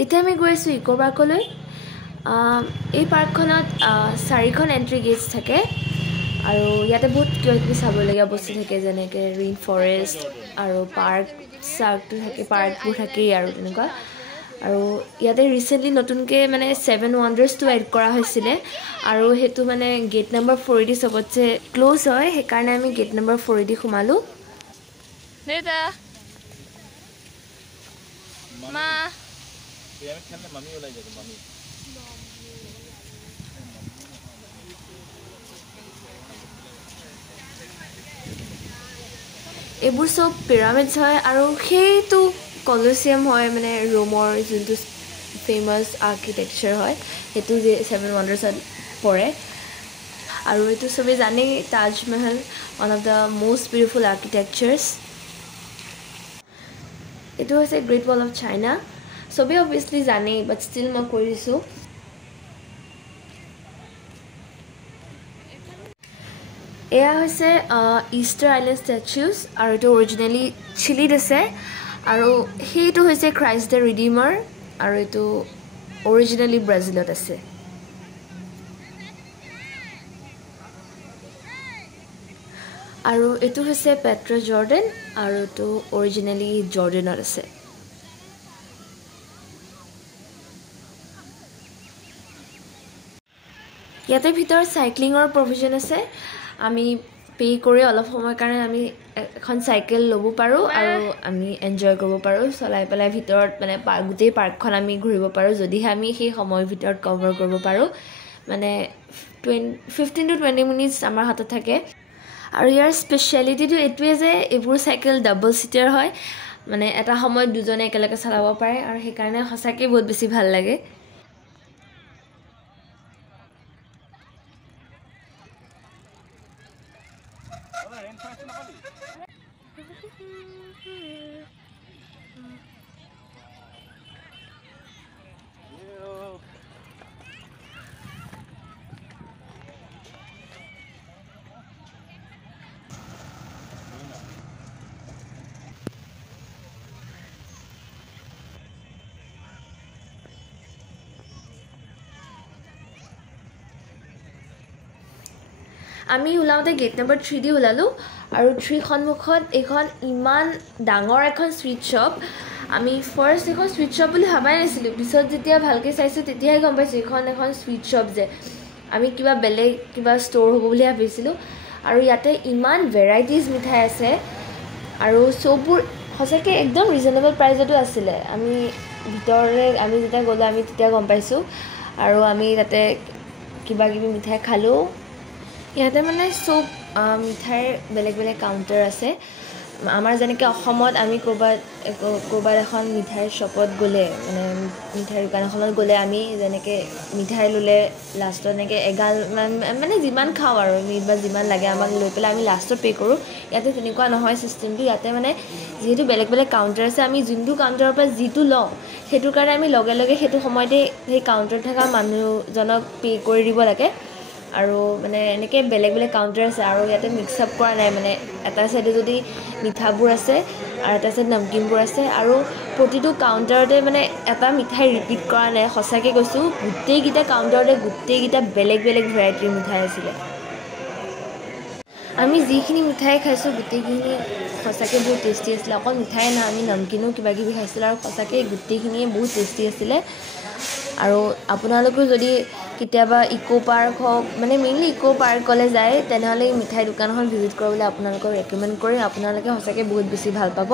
এতিয়া আমি গৈ আছোঁ ইকো পাৰ্কলৈ। এই পাৰ্কখনত 4খন এণ্ট্ৰি গেটছ থাকে আৰু ইয়াতে বহুত কিবাকিবি চাবলগীয়া বস্তু থাকে, যেনেকৈ ৰেইন ফৰেষ্ট আৰু চাৰ্কটো থাকে, পাৰ্কবোৰ থাকেই আৰু তেনেকুৱা। আৰু ইয়াতে ৰিচেণ্টলি নতুনকৈ মানে 7 ৱাণ্ডাৰ্ছটো এড কৰা হৈছিলে আৰু সেইটো মানে গেট নম্বৰ 4 চবতছে ক্ল'জ হয়, সেইকাৰণে আমি গেট নম্বৰ 4 সোমালোঁ। এইবোৰ চব পিৰামিডছ হয় আৰু সেইটো কলচিয়াম হয়, মানে ৰোমৰ যোনটো ফেমাছ আৰ্কিটেকচাৰ হয়, সেইটো 7 ৱাণ্ডাৰ্ছত পৰে। আৰু এইটো চবেই জানেই, Taj Mahal one of the most beautiful architectures. এইটো হৈছে গ্ৰেট ৱাল অফ চাইনা। চবেই অভিয়াছলি জানেই, বাট ষ্টিল মই কৈ দিছোঁ। এয়া হৈছে ইষ্টাৰ আইলেণ্ড ষ্টেচুজ আৰু এইটো অৰিজিনেলি চিলিত আছে আৰু সেইটো হৈছে ক্ৰাইষ্ট দ্য ৰিডিমাৰ আৰু এইটো অৰিজিনেলি ব্ৰাজিলত আছে। আৰু এইটো হৈছে পেট্ৰা জৰ্ডেন আৰু এইটো অৰিজিনেলি জৰ্ডেনত আছে। ইয়াতে ভিতৰত চাইক্লিঙৰ প্ৰভিজন আছে। আমি পে' কৰি অলপ সময়ৰ কাৰণে আমি এখন চাইকেল ল'ব পাৰোঁ আৰু আমি এনজয় কৰিব পাৰোঁ, চলাই পেলাই ভিতৰত মানে গোটেই পাৰ্কখন আমি ঘূৰিব পাৰোঁ, যদিহে আমি সেই সময়ৰ ভিতৰত কভাৰ কৰিব পাৰোঁ। মানে 15 to 20 মিনিটছ আমাৰ হাতত থাকে। আৰু ইয়াৰ স্পেচিয়েলিটিটো এইটোৱে যে এইবোৰ চাইকেল ডাবল ছিটাৰ হয়, মানে এটা সময়ত দুজনে একেলগে চলাব পাৰে আৰু সেইকাৰণে সঁচাকৈ বহুত বেছি ভাল লাগে। আমি ওলাওঁতে গেট নম্বৰ 3 ওলালোঁ আৰু 3 সন্মুখত এইখন ইমান ডাঙৰ এখন চুইট শ্বপ। আমি ফাৰ্ষ্ট এখন চুইট শ্বপ বুলি ভাবাই নাছিলোঁ, পিছত যেতিয়া ভালকৈ চাইছোঁ তেতিয়াহে গম পাইছোঁ এইখন এখন চুইট শ্বপ যে। আমি বেলেগ কিবা ষ্ট'ৰ হ'ব বুলি ভাবিছিলোঁ। আৰু ইয়াতে ইমান ভেৰাইটিজ মিঠাই আছে আৰু চববোৰ সঁচাকৈ একদম ৰিজনেবল প্ৰাইজতো আছিলে। আমি যেতিয়া গ'লোঁ আমি তেতিয়া গম পাইছোঁ আৰু আমি তাতে কিবাকিবি মিঠাই খালোঁ। ইয়াতে মানে চব মিঠাইৰ বেলেগ বেলেগ কাউণ্টাৰ আছে। আমাৰ যেনেকৈ অসমত আমি ক'ৰবাত এখন মিঠাইৰ শ্বপত গ'লে, মানে মিঠাইৰ দোকান এখনত গ'লে আমি যেনেকৈ মিঠাই ল'লে লাষ্টত এনেকৈ এগাল মানে যিমান খাওঁ আৰু বা যিমান লাগে আমাক লৈ পেলাই আমি লাষ্টত পে' কৰোঁ। ইয়াতে তেনেকুৱা নহয় চিষ্টেমটো। ইয়াতে মানে যিহেতু বেলেগ বেলেগ কাউণ্টাৰ আছে, আমি যোনটো কাউণ্টাৰৰ পৰা যিটো লওঁ সেইটোৰ কাৰণে আমি লগে লগে সেইটো সময়তে সেই কাউণ্টাৰত থকা মানুহজনক পে' কৰি দিব লাগে। আৰু মানে এনেকৈ বেলেগ বেলেগ কাউণ্টাৰ আছে আৰু ইয়াতে মিক্স আপ কৰা নাই, মানে এটা চাইডে যদি মিঠাবোৰ আছে আৰু এটা চাইড নমকিনবোৰ আছে আৰু প্ৰতিটো কাউণ্টাৰতে মানে এটা মিঠাই ৰিপিট কৰা নাই। সঁচাকৈ কৈছোঁ, গোটেইকেইটা কাউণ্টাৰতে গোটেইকেইটা বেলেগ বেলেগ ভেৰাইটিৰ মিঠাই আছিলে। আমি যিখিনি মিঠাই খাইছোঁ গোটেইখিনি সঁচাকৈ বহুত টেষ্টি আছিলে। অকল মিঠাই নহয়, আমি নমকিনো কিবাকিবি খাইছিলোঁ আৰু সঁচাকৈ গোটেইখিনিয়ে বহুত টেষ্টি আছিলে। আৰু আপোনালোকেও যদি কেতিয়াবা ইকো পাৰ্ক হওক, মানে মেইনলি ইকো পাৰ্কলৈ যায়, তেনেহ'লে এই মিঠাই দোকানখন ভিজিট কৰিবলৈ আপোনালোকক ৰেকমেণ্ড কৰিম। আপোনালোকে সঁচাকৈ বহুত বেছি ভাল পাব।